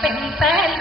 pensar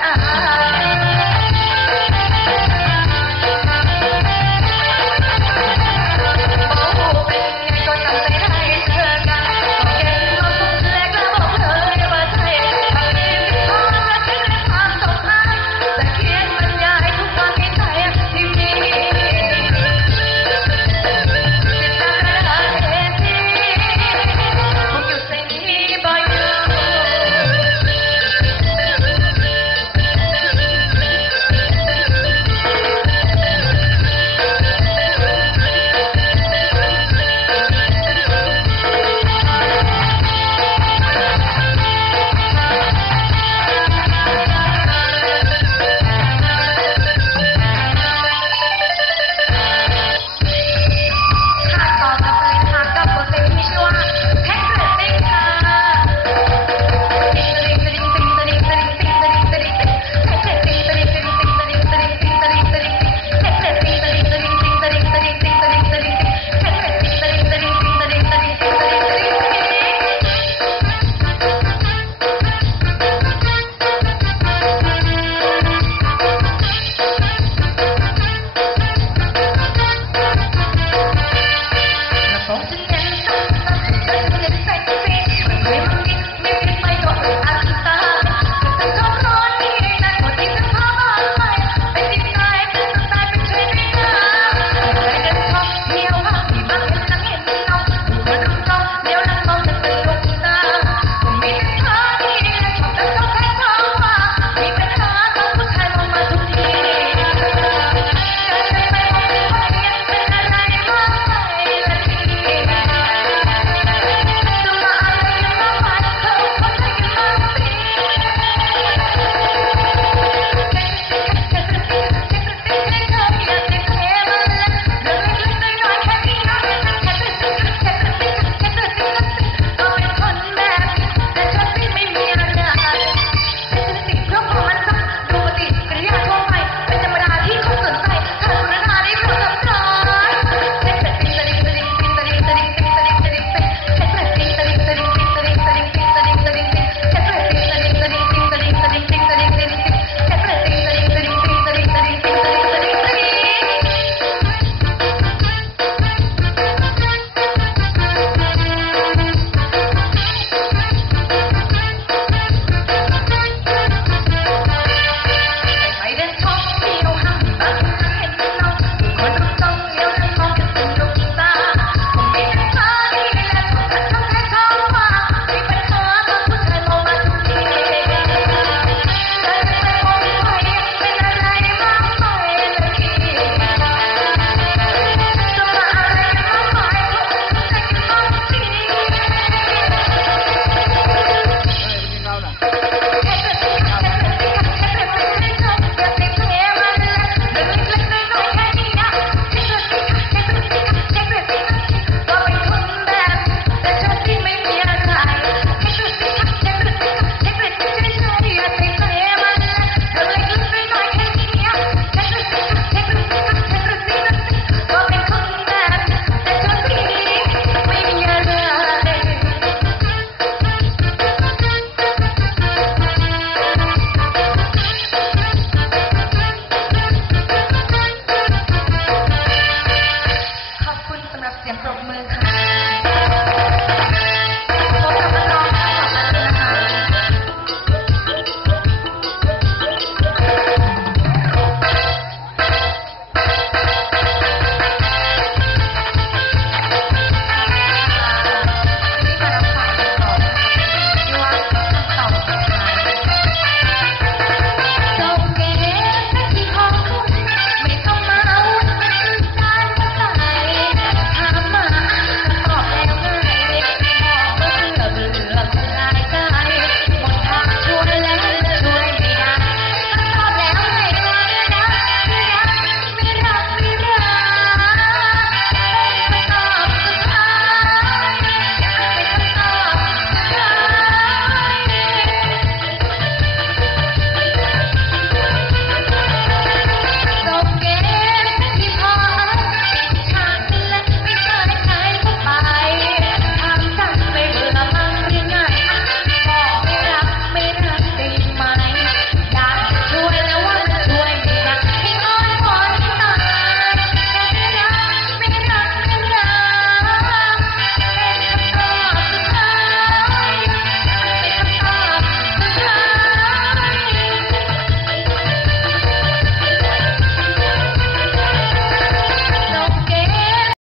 Aquí está